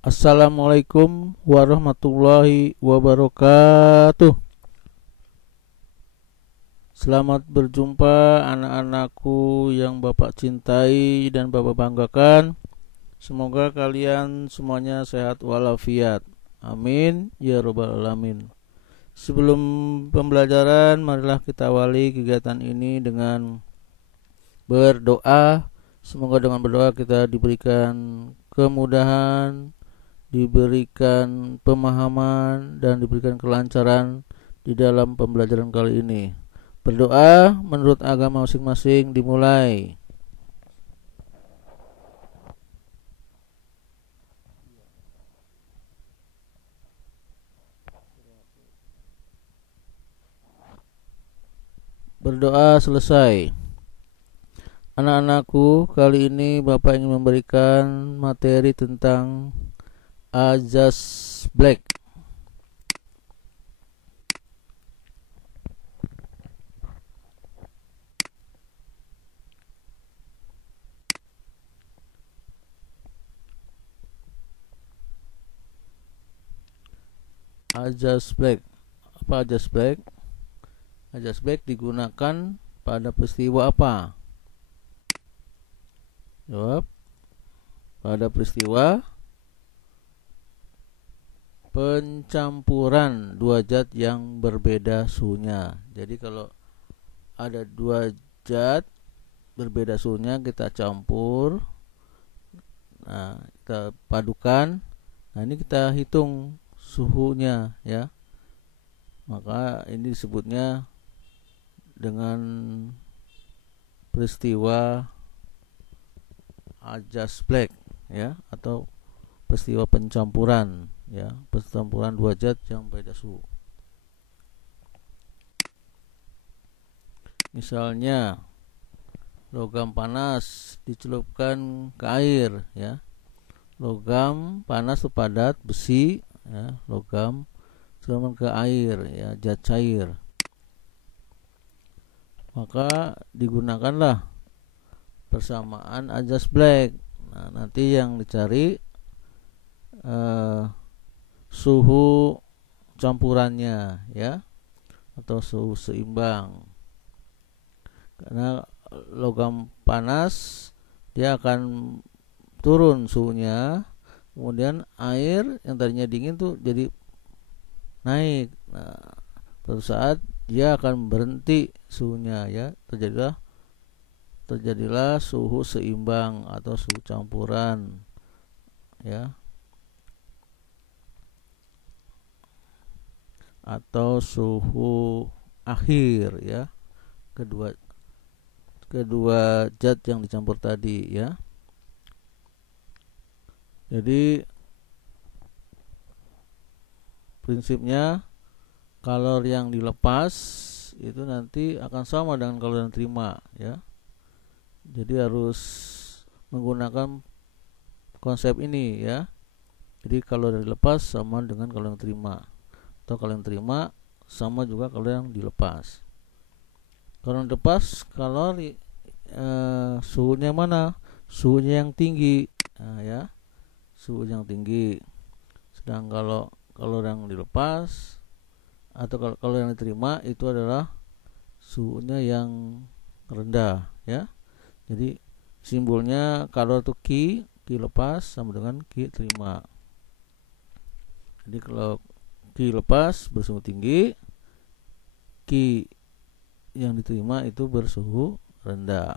Assalamualaikum warahmatullahi wabarakatuh. Selamat berjumpa anak-anakku yang Bapak cintai dan Bapak banggakan. Semoga kalian semuanya sehat walafiat. Amin ya robbal alamin. Sebelum pembelajaran, marilah kita awali kegiatan ini dengan berdoa. Semoga dengan berdoa kita diberikan kemudahan, diberikan pemahaman, dan diberikan kelancaran di dalam pembelajaran kali ini. Berdoa menurut agama masing-masing dimulai. Berdoa selesai. Anak-anakku, kali ini Bapak ingin memberikan materi tentang Azaz Black. Azaz Black. Apa Azaz Black? Azaz Black digunakan pada peristiwa apa? Jawab. Pada peristiwa pencampuran dua zat yang berbeda suhunya. Jadi kalau ada dua zat berbeda suhunya, kita campur, nah kita padukan, nah ini kita hitung suhunya ya, maka ini disebutnya dengan peristiwa Azaz Black ya, atau peristiwa pencampuran ya, pencampuran dua zat yang berbeda suhu. Misalnya logam panas dicelupkan ke air ya, logam panas itu padat besi ya, logam celupkan ke air ya, zat cair, maka digunakanlah persamaan Azaz Black. Nah, nanti yang dicari suhu campurannya ya, atau suhu seimbang. Karena logam panas dia akan turun suhunya, kemudian air yang tadinya dingin tuh jadi naik. Nah, suatu saat dia akan berhenti suhunya ya, terjadilah suhu seimbang atau suhu campuran ya, atau suhu akhir ya, kedua zat yang dicampur tadi ya. Jadi prinsipnya kalor yang dilepas itu nanti akan sama dengan kalor yang diterima ya. Jadi harus menggunakan konsep ini ya. Jadi kalor yang dilepas sama dengan kalor yang diterima, atau kalor yang diterima sama juga kalor yang dilepas. Kalor yang dilepas, suhunya mana? Suhunya yang tinggi ya, suhu yang tinggi. Sedang kalau kalor yang dilepas atau kalau yang diterima itu adalah suhunya yang rendah ya. Jadi simbolnya kalor itu Q lepas sama dengan Q terima. Jadi kalau Q lepas bersuhu tinggi, Q yang diterima itu bersuhu rendah.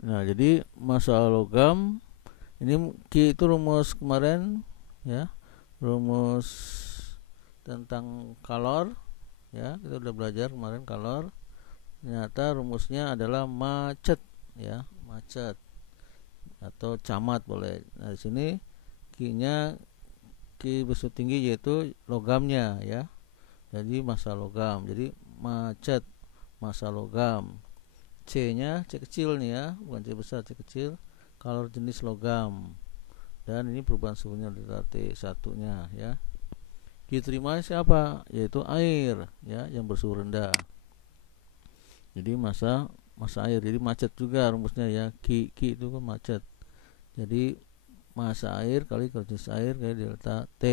Nah, jadi masalah logam ini Q itu rumus kemarin ya, rumus tentang kalor ya, kita udah belajar kemarin kalor. Ternyata rumusnya adalah macet ya, macet atau camat boleh. Nah, di sini Q-nya Q bersuhu tinggi yaitu logamnya ya. Jadi massa logam. Jadi macet massa logam. C-nya C kecil nih ya, bukan C besar, C kecil. Kalor jenis logam. Dan ini perubahan suhunya delta T1-nya ya. Q terima siapa? Yaitu air ya, yang bersuhu rendah. Jadi massa air, jadi macet juga rumusnya ya, Q itu kan macet. Jadi massa air kali jenis air kali delta T.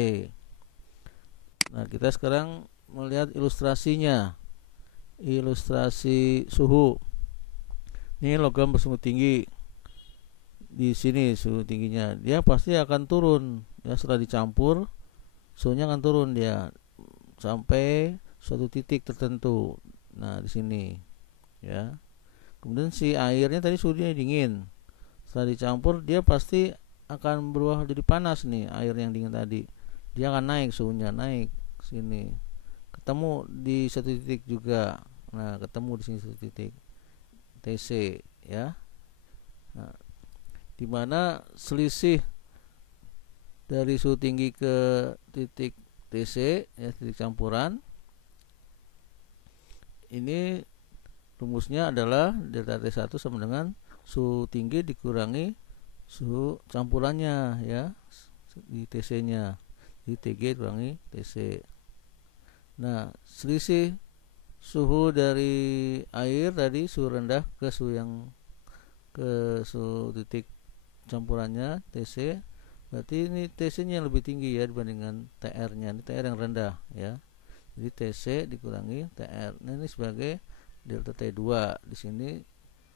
Nah, kita sekarang melihat ilustrasinya. Ilustrasi suhu. Ini logam bersuhu tinggi. Di sini suhu tingginya. Dia pasti akan turun. Ya, setelah dicampur, suhunya akan turun dia sampai suatu titik tertentu. Nah, di sini. Ya. Kemudian si airnya tadi suhunya dingin. Setelah dicampur, dia pasti akan berubah jadi panas nih, air yang dingin tadi. Dia akan naik suhunya, naik sini. Ketemu di satu titik juga. Nah, ketemu di sini satu titik TC ya. Nah, di mana selisih dari suhu tinggi ke titik TC ya, titik campuran. Ini rumusnya adalah delta T1 sama dengan suhu tinggi dikurangi suhu campurannya ya di TC-nya. Jadi TG dikurangi TC. Nah, selisih suhu dari air tadi suhu rendah ke suhu titik campurannya TC, berarti ini TC-nya lebih tinggi ya dibandingkan TR-nya. Ini TR yang rendah ya. Jadi TC dikurangi TR. Nah, ini sebagai delta T2, di sini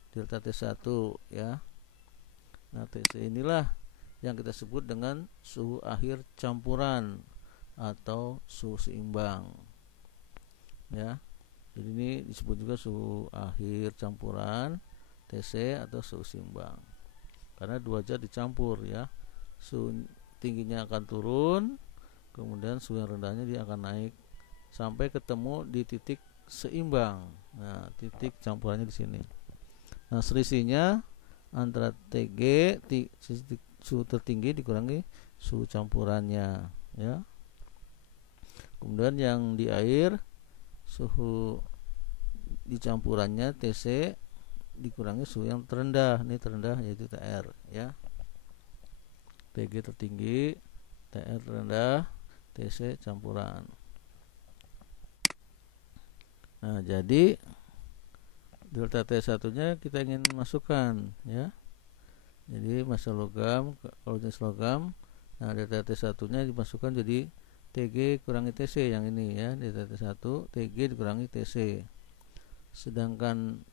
delta T1 ya. Nah, TC inilah yang kita sebut dengan suhu akhir campuran atau suhu seimbang. Ya. Jadi ini disebut juga suhu akhir campuran TC atau suhu seimbang. Karena dua zat dicampur ya. Suhu tingginya akan turun, kemudian suhu yang rendahnya dia akan naik sampai ketemu di titik seimbang. Nah, titik campurannya di sini. Nah, selisihnya antara TG suhu tertinggi dikurangi suhu campurannya ya. Kemudian yang di air suhu di campurannya TC dikurangi suhu yang terendah. Ini terendah yaitu TR ya. TG tertinggi, TR terendah, TC campuran. Nah, jadi delta T1 nya kita ingin masukkan ya. Jadi massa logam, kalau jenis logam, nah delta T1 nya dimasukkan jadi TG kurangi TC yang ini ya, delta T1 TG dikurangi TC. Sedangkan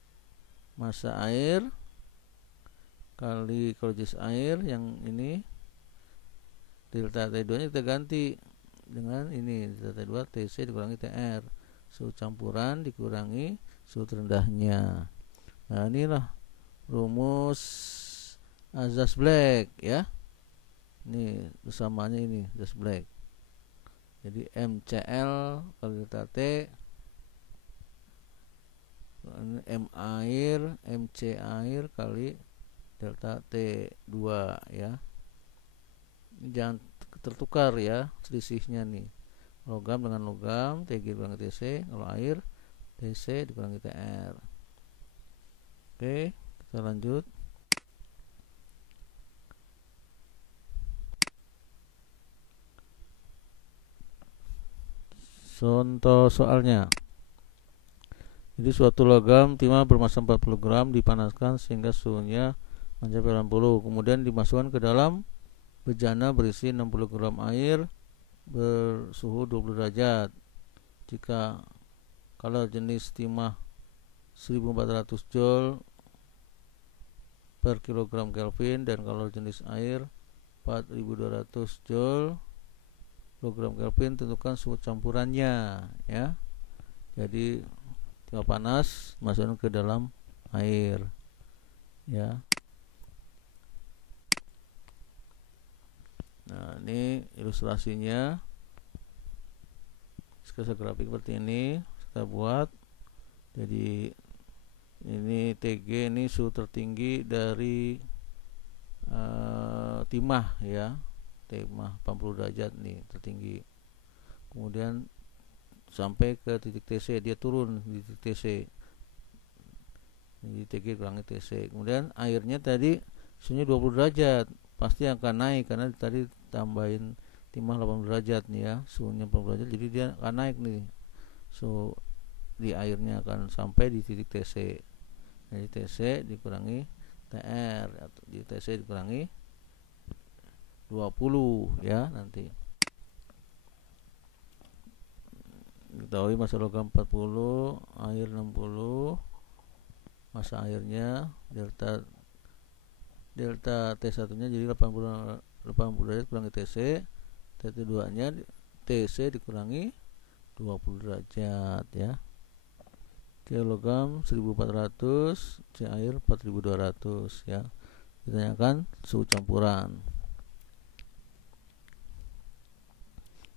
massa air kali kalau jenis air yang ini delta T2 nya kita ganti dengan ini delta T2 TC dikurangi TR, suhu campuran dikurangi suhu terendahnya. Nah, inilah rumus Azaz-Black ya. Ini bersamanya ini Azaz-Black. Jadi MCl kali delta T, M air, MC air kali delta T2 ya. Jangan tertukar ya selisihnya nih. Logam dengan logam, TG dikurangi TC, kalau air TC dikurangi TR. Oke, kita lanjut. Contoh soalnya. Jadi suatu logam timah bermassa 40 gram dipanaskan sehingga suhunya mencapai 80, kemudian dimasukkan ke dalam bejana berisi 60 gram air bersuhu 20 derajat. Jika kalau jenis timah 1400 joule per kilogram Kelvin dan kalau jenis air 4200 joule kilogram Kelvin, tentukan suhu campurannya ya. Jadi timah panas masukkan ke dalam air ya. Nah, ini ilustrasinya sketsa grafik seperti ini kita buat. Jadi ini TG ini suhu tertinggi dari timah ya, timah 40 derajat nih tertinggi. Kemudian sampai ke titik TC, dia turun di titik TC. Jadi TG kurangi TC. Kemudian airnya tadi suhunya 20 derajat, pasti akan naik karena tadi tambahin timah 80 derajat nih ya, suhunya 40 derajat, jadi dia akan naik nih. Suhu di airnya akan sampai di titik TC. Jadi TC dikurangi TR atau di TC dikurangi 20 ya. Nanti diketahui massa logam 40, air 60, massa airnya delta T1 nya jadi 80 derajat kurangi TC, T2 nya TC dikurangi 20 derajat ya. C logam 1400, C air 4200 ya. Ditanyakan suhu campuran.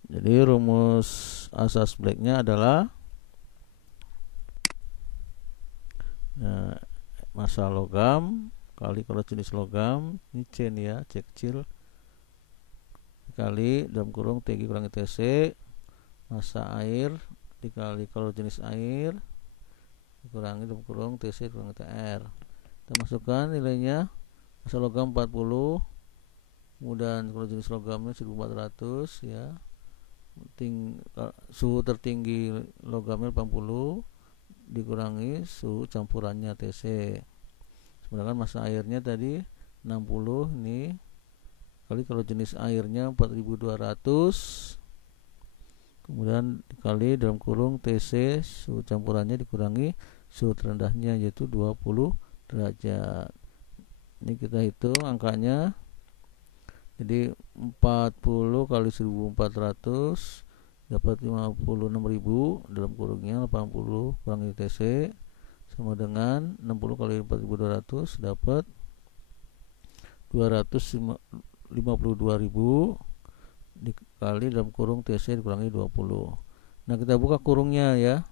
Jadi rumus asas Black-nya adalah massa logam kali kalau jenis logam, ini C nih ya, C kecil, dikali dalam kurung TG kurangi TC, massa air dikali kalau jenis air dikurangi dalam kurung TC kurangi TR. Kita masukkan nilainya, massa logam 40, kemudian kalau jenis logamnya 1400 ya. Suhu tertinggi logamnya 80 dikurangi suhu campurannya TC. Sedangkan massa airnya tadi 60 nih, kali kalau jenis airnya 4200, kemudian dikali dalam kurung TC suhu campurannya dikurangi suhu terendahnya yaitu 20 derajat. Ini kita hitung angkanya. Jadi 40 kali 1400 dapat 56.000, dalam kurungnya 80 kurangi TC sama dengan 60 kali 4200 dapat 252.000 dikali dalam kurung TC dikurangi 20. Nah, kita buka kurungnya ya.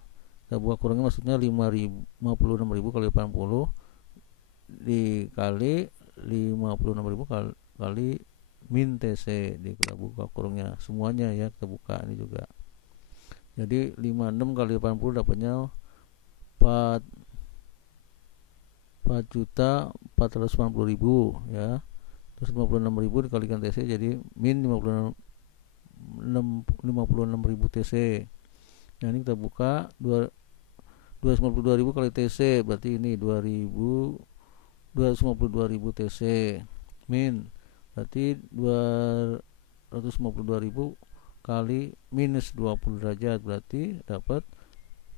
Kita buka kurungnya maksudnya 56.000 kali 80 dikali 56.000 kali min TC. Kita buka kurungnya semuanya ya, kita buka ini juga. Jadi 56 kali 80 dapatnya 4.490.000 ya. Terus 56.000 dikalikan TC jadi min 56.000 TC. Nah, ini kita buka 252.000 kali TC, berarti ini 252.000 TC min, berarti 252.000 kali minus 20 derajat, berarti dapat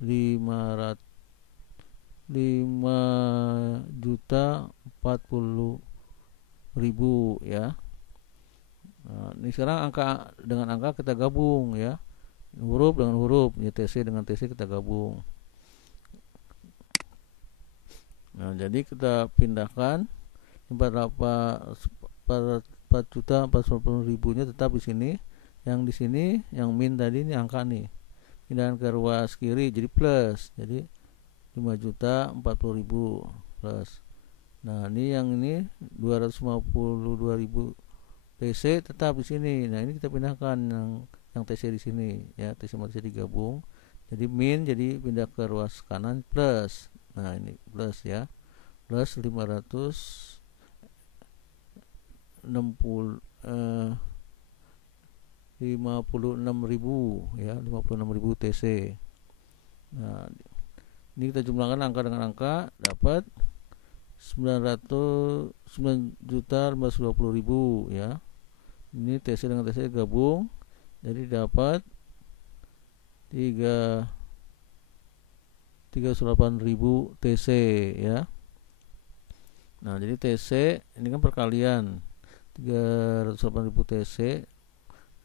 5.040.000 ya. Nah, ini sekarang angka dengan angka kita gabung ya, huruf dengan huruf ya, TC dengan TC kita gabung. Nah, jadi kita pindahkan 4.440.000 nya tetap di sini. Yang di sini yang min tadi ini angka nih. Pindahkan ke ruas kiri jadi plus. Jadi 5.040.000 plus. Nah, ini yang ini 252.000 TC tetap di sini. Nah, ini kita pindahkan yang TC di sini ya, TC sama TC digabung. Jadi min jadi pindah ke ruas kanan plus. Nah, ini plus ya. Plus 56.000 ya, 56.000 TC. Nah, ini kita jumlahkan angka dengan angka dapat 9.520.000 ya. Ini TC dengan TC gabung jadi dapat 308.000 TC ya. Nah, jadi TC ini kan perkalian 308.000 TC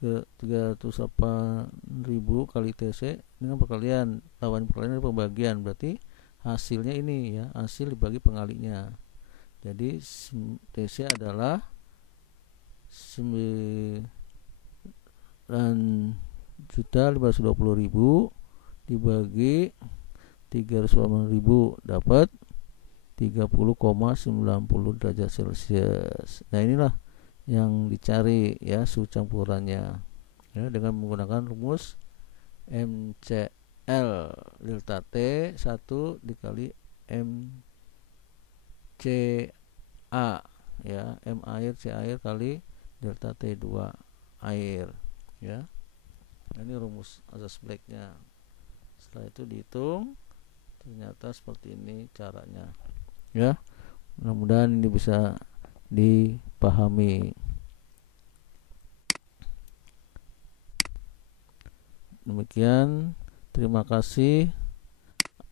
ke 308.000 kali TC ini kan perkalian, lawan perkalian dari pembagian, berarti hasilnya ini ya, hasil dibagi pengalinya. Jadi TC adalah 9.520.000 dibagi 308.000 dapat 30,90 derajat Celcius. Nah, inilah yang dicari ya, suhu campurannya ya, dengan menggunakan rumus MCL delta T 1 dikali MCA ya, M air C air kali delta T 2 air ya. Nah, ini rumus asas Black-nya. Setelah itu dihitung, ternyata seperti ini caranya ya. Mudah-mudahan ini bisa dipahami. Demikian, terima kasih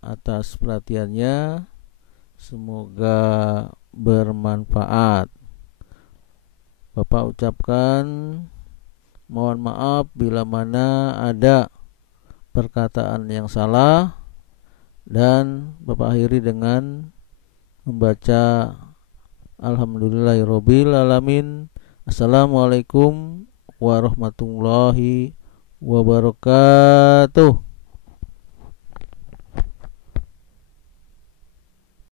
atas perhatiannya. Semoga bermanfaat. Bapak ucapkan mohon maaf bila mana ada perkataan yang salah, dan Bapak akhiri dengan membaca Alhamdulillahirabbil alamin. Assalamualaikum warahmatullahi wabarakatuh.